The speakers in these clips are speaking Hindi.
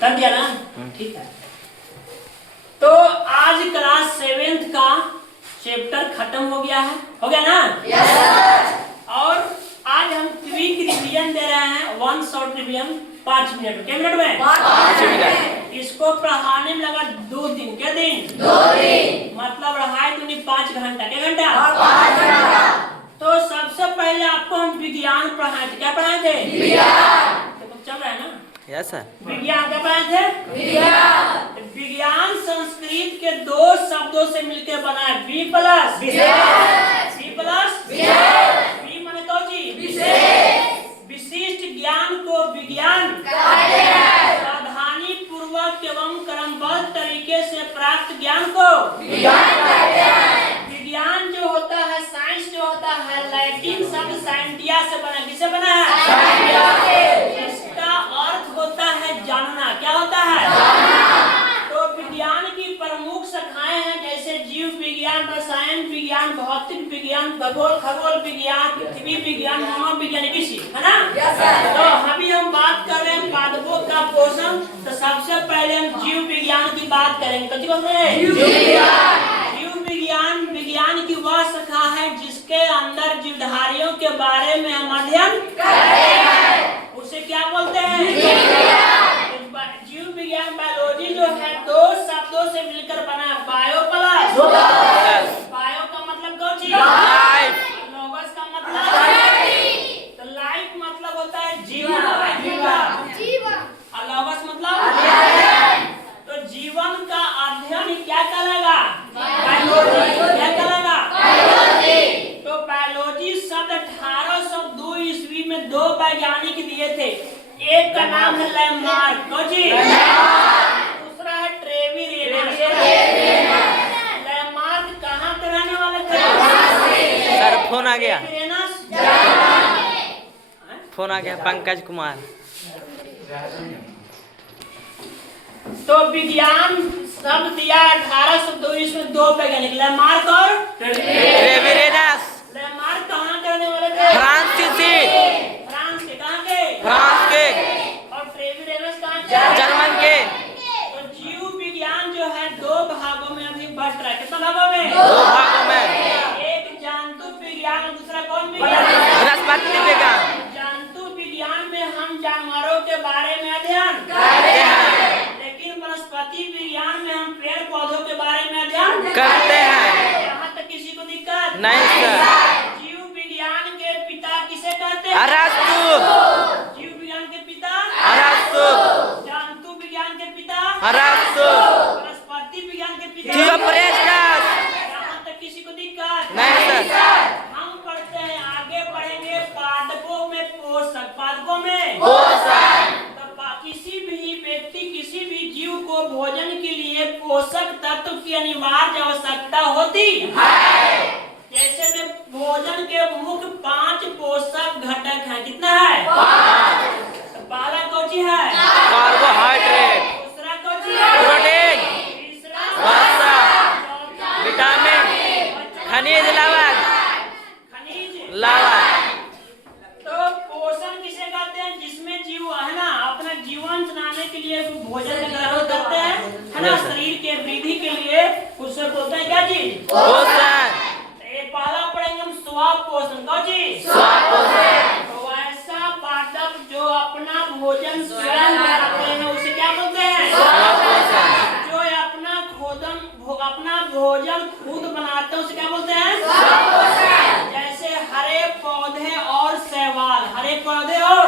कर दिया ना? ठीक है। तो आज क्लास 7th का चैप्टर खत्म हो गया है, हो गया ना? Yes sir. और आज हम क्विक रिवीजन दे रहे हैं, वन शॉर्ट रिवीजन 5 मिनट। कितने मिनट में? 5 मिनट। इसको पढ़ाने में लगा 2 दिन। क्या दिन? 2 दिन। मतलब रहा दूनी 5 घंटा। क्या घंटा? 5 घंटा। तो सबसे पहले आपको हम विज्ञान पढ़ाए थे। क्या पढ़ाए थे? विज्ञान। चल रहा है ना? Yes sir. विज्ञान क्या पढ़ाए थे? विज्ञान। विज्ञान संस्कृत के 2 शब्दों से मिलकर बना है, बी प्लस विशेष। बी प्लस विशेष। बी माने तो जी विशेष। विशिष्ट ज्ञान को विज्ञान कहते हैं। सावधानी पूर्वक एवं क्रमबद्ध तरीके से प्राप्त ज्ञान को विज्ञान कहते हैं। विज्ञान जो होता है, साइंस जो होता है, लैटिन शब्द साइंटिया से बना। किससे बना है? साइंटिया से। इसका अर्थ होता है जानना। क्या होता है? तो विज्ञान की प्रमुख शाखाएं हैं, जैसे जीव विज्ञान, रसायन विज्ञान, भौतिक विज्ञान, खगोल विज्ञान, पृथ्वी विज्ञान, मनोविज्ञान, किसी है ना? Yes sir. तो अभी हम बात कर रहे हैं पादपों का पोषण। तो सबसे पहले हम जीव विज्ञान की बात करेंगे। तो जी बोलते हैं जीव विज्ञान। जीव विज्ञान विज्ञान की वह शाखा है जिसके अंदर जीवधारियों के बारे में हम अध्ययन करते हैं। उसे क्या बोलते हैं? जीव विज्ञान। जीव विज्ञान बायोलॉजी जो है 2 शब्दों से मिलकर बना है, बायो प्लस बायो का मतलब क्या चीज? लाइफ। लोगस का मतलब तो लाइफ मतलब होता है जीवन। और लोगस मतलब तो जीवन का अध्ययन क्या करेगा? बायोलॉजी। क्या करेगा? तो बायोलॉजी शब्द 1802 ईस्वी में 2 वैज्ञानिक दिए थे। एक का नाम है लैमार्क, दूसरा है ट्रेविरेनस। लैमार्क कहाँ के रहने वाले थे? सर फोन आ गया, ट्रेविरेनस फोन आ गया पंकज कुमार। तो विज्ञान शब्द दिया 1802 ईस्वी में 2 वैज्ञानिक, लैमार्क और ट्रेविरेनस। लैमार्क कहाँ के रहने वाले थे? फ्रांस फ्रांस के। कहाँ के? फ्रांस के। और ट्रेविरेनस कहाँ के? जर्मन के। तो जीव विज्ञान जो है 2 भागों में अभी बट रहा है। कितना भागों में? 2 भागों में। एक जंतु विज्ञान और दूसरा कौन विज्ञान? वनस्पति विज्ञान। जंतु विज्ञान में हम जानवरों के बारे में अध्ययन करते हैं, लेकिन वनस्पति विज्ञान में हम पेड़ पौधों के बारे में अध्ययन करते हैं। यहाँ तक किसी को दिक्कत नहीं सर। जीव विज्ञान के पिता किसे कहते हैं? अरस्तु। जीव विज्ञान के पिता अरस्तु। जंतु विज्ञान के पिता अरस्तु। वनस्पति विज्ञान के पिता थियोफ्रेस्टस। यहाँ तक किसी को दिक्कत नहीं सर। हम पढ़ते हैं, आगे बढ़ेंगे। पादपों में पोषक, पादपों में पोषक। तो किसी भी व्यक्ति, किसी भी जीव को भोजन के लिए पोषक तत्व की अनिवार्य आवश्यकता होती है। जैसे में भोजन के मुख्य 5 पोषक घटक हैं। कितना है? 5। पहला कौची है? कार्बोहाइड्रेट। दूसरा कौची है? प्रोटीन। तीसरा वसा। चौथा विटामिन। खनिज लवण। लवण। तो पोषण किसे कहते हैं? जिसमें जीव है ना अपना जीवन चलाने के लिए भोजन ग्रहण करते हैं, है ना, शरीर के वृद्धि के लिए उसे बोलते हैं क्या चीज? पोषण। एक पहला पढ़ेंगे हम स्वपोषण। क्या चीज? स्वपोषण। तो ऐसा पादप जो अपना भोजन स्वयं बनाते हैं उसे क्या बोलते हैं? स्वपोषण। जो अपना भोजन खुद बनाते हैं उसे क्या बोलते हैं? जैसे हरे पौधे और शैवाल। हरे पौधे और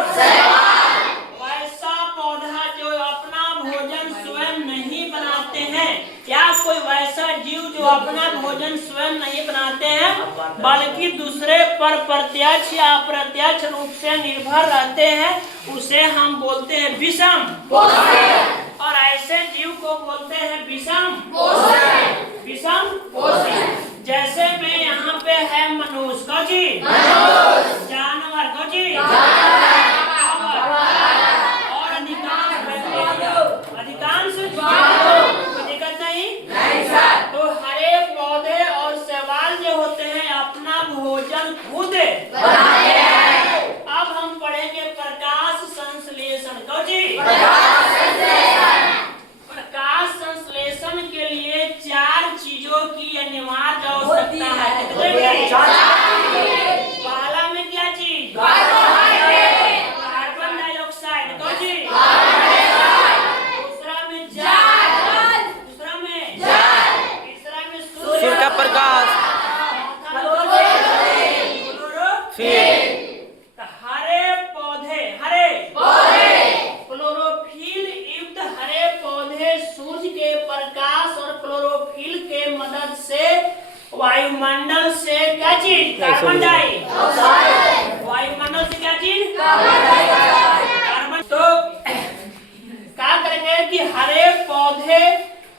वैसा पौधा जो अपना भोजन स्वयं नहीं बनाते हैं, क्या कोई वैसा जीव जो अपना भोजन स्वयं नहीं बनाते हैं बल्कि दूसरे पर प्रत्यक्ष या अप्रत्यक्ष रूप से निर्भर रहते हैं, उसे हम बोलते हैं विषम। और ऐसे जीव को बोलते हैं विषम पोषण। जैसे में यहाँ पे है मनुष्य। को जी? जानवर। को जी? और अधिकांश दिक्कत नहीं सर। तो हरे पौधे और शैवाल जो होते हैं अपना भोजन खुद बनाते हैं। अब हम पढ़ेंगे प्रकाश संश्लेषण। को जी? प्रकाश संश्लेषण। वायुमंडल से क्या चीज? Carbon dioxide. वायुमंडल से क्या चीज? कार्बन। तो क्या करेंगे कि हरे पौधे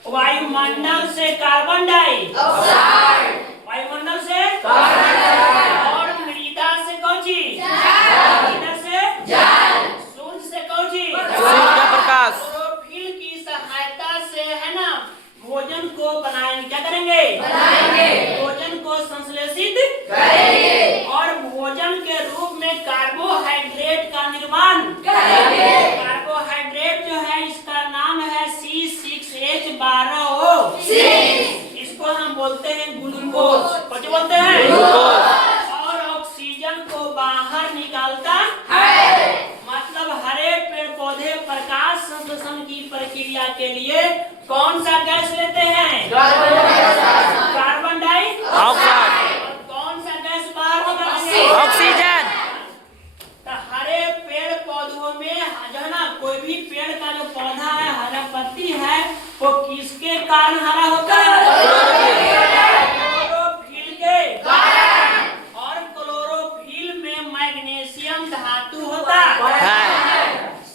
वायुमंडल से कार्बन डाइऑक्साइड, वायुमंडल से और मृदा से कौन चीज? मृदा से सूर्य से कौन चीज? सूर्य प्रकाश। क्लोरोफिल की सहायता से है ना भोजन को बनाएंगे। क्या करेंगे? भोजन को संश्लेषित करेंगे और भोजन के रूप में कार्बोहाइड्रेट का निर्माण करेंगे। कार्बोहाइड्रेट जो है इसका नाम है C6H12O। इसको हम बोलते हैं ग्लूकोज। क्या बोलते हैं? और ऑक्सीजन को बाहर निकालता है। मतलब हरे पेड़ पौधे प्रकाश संश्लेषण की प्रक्रिया के लिए कौन सा गैस लेते हैं? Carbon dioxide. और कौन सा गैस बाहर निकालेंगे? ऑक्सीजन। तो हरे पेड़ पौधों में जो है ना कोई भी पेड़ का जो पौधा है हरा पत्ती है वो किसके कारण हरा होता है? क्लोरोफिल के कारण। और क्लोरोफिल में मैग्नीशियम धातु होता है।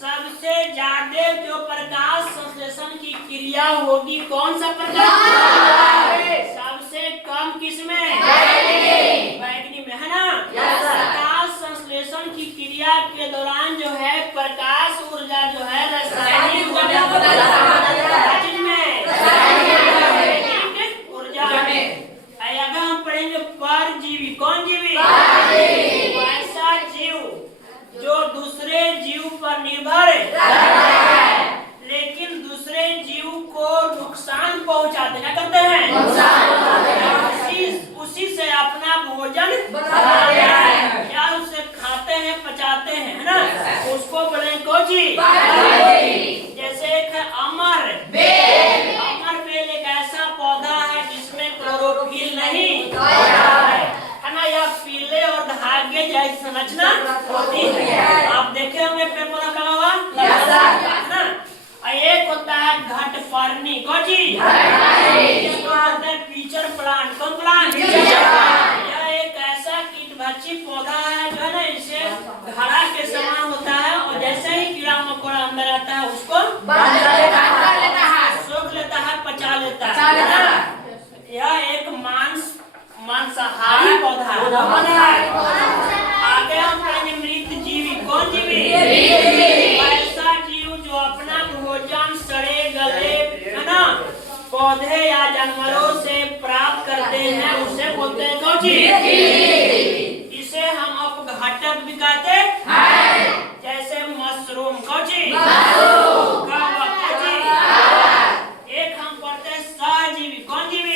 सबसे ज्यादा जो प्रकाश संश्लेषण की क्रिया होगी कौन सा प्रकाश? सबसे कम किसमें? बैगनी में, है ना? प्रकाश संश्लेषण की क्रिया के दौरान जो है प्रकाश ऊर्जा जो है रासायनिक ऊर्जा अगर हम पढ़ेंगे परजीवी। कौन जीवी? ऐसा जीव जो दूसरे जीव पर निर्भर है लेकिन दूसरे जीव को नुकसान पहुंचाते। क्या करते हैं? उसी से अपना भोजन या उसे खाते हैं पचाते हैं, है ना? उसको बोले कोची। जैसे एक है अमर बेल। अमर बेल एक ऐसा पौधा है जिसमें क्लोरोफिल नहीं है ना? यह पीले और धागे जैसी संरचना होती है। आप देखे होंगे पेड़ पौधा लगा हुआ है ना? एक होता है घटपर्णी। कोची? इसको बोलते हैं पीचर प्लांट। कौन प्लांट? यह एक ऐसा कीटभक्षी पौधा है जो है ना इसे घड़ा के समान होता है और जैसे ही कीड़ा मकोड़ा अंदर आता है उसको सोख लेता है, पचा लेता है। यह एक मांसाहारी पौधा है। आगे हम पढ़ेंगे मृत जीवी। कौन जीवी? ऐसा जीव जो अपना भोजन सड़े गले है ना पौधे या जानवरों से प्राप्त करते हैं उसे बोलते हैं कौन चीज? इसे हम अपघटक भी कहते हैं। जैसे मशरूम। कौन चीज? एक हम पढ़ते हैं सहजीवी। कौन जीवी?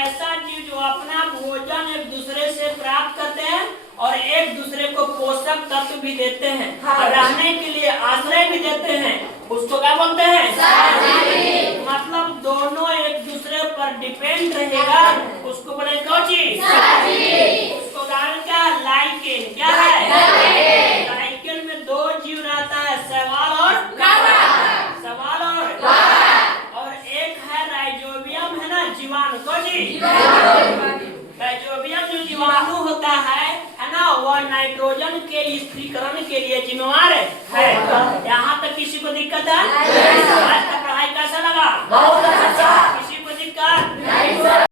ऐसा जीव जो अपना भोजन एक दूसरे से प्राप्त करते हैं और एक दूसरे को पोषक तत्व भी देते हैं और रहने के लिए आश्रय भी देते हैं। उसको क्या बोलते हैं? मतलब दोनों एक दूसरे पर डिपेंड रहेगा उसको बोले कौन चीज? उसको उदाहरण क्या है? लाइकेन। क्या है? लाइकेन में दो जीव रहता है, शैवाल और शैवाल और एक है राइजोबियम, है ना जीवाणु। कौन चीज? राइजोबियम जो जीवाणु होता है ना वह नाइट्रोजन के स्थिरीकरण के लिए जिम्मेवार है। यहाँ तक किसी को दिक्कत है? आज का पढ़ाई कैसा लगा? किसी को दिक्कत?